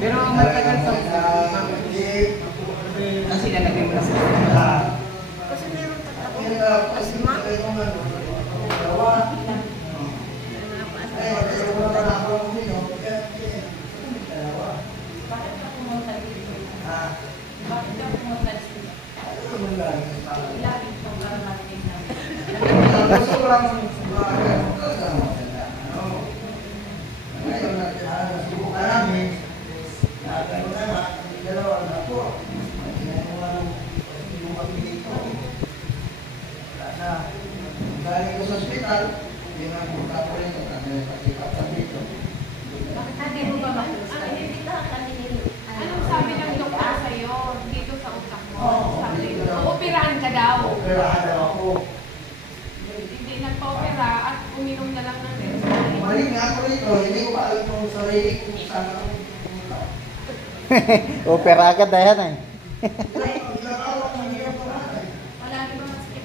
Pero matagal sa kasi lalagay mo na sa kasi meron ako. Kasi ma. Galing ko sa ospital, hindi na punta ko rin ito kasi pati-patang dito. Hindi mo ba mahusay? Anong sabi ng doktor sa'yo dito sa utak mo? Sabi, dito daw. operahan ka daw. Operahan daw ako. Hindi nagpa-opera at uminom na lang ng rest. Balik nga ako rito, hindi ko pa alam yung sarili ko kung saan ako pumunta. Opera agad na yan eh. Ilang araw na hindi ako natin. Wala di ba masakit?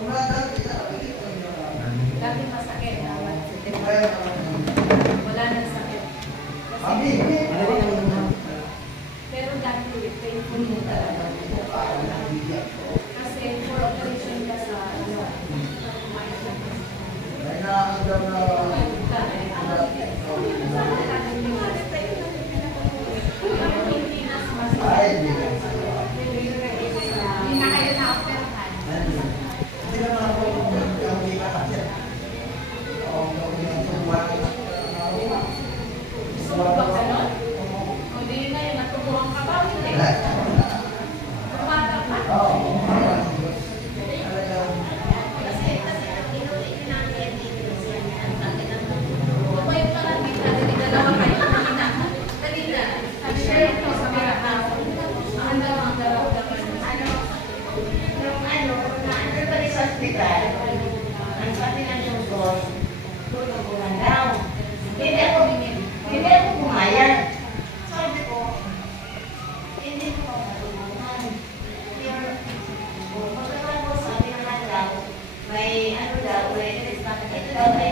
Wala dati, dito. Dati masakit. Wala nang sakit. Mami, Pero dati painful mo talaga. Kasi for operation ka sa may nakakadam na ay, hindi na. Hindi na kayo na-operahan. Hindi naman ako yung hindi ka kasi. Oo, yung tubuhan. Sumabak ka nun? O di na yun, natubuhan ka ba? Hindi. Tumata ka? Oo. Tumayo ka lang dito. Dalawa kayo. Kanina. Share ito sa mga tao. Ang daramdaman. Naandun pa rin sa hospital, ang sabi ng doktor, tutulungan daw. Hindi ako pumayag. Sabi ko, hindi ko pa matulungan. Pero, pagkakala ko, sabi naman daw, may ano daw, ito daw, may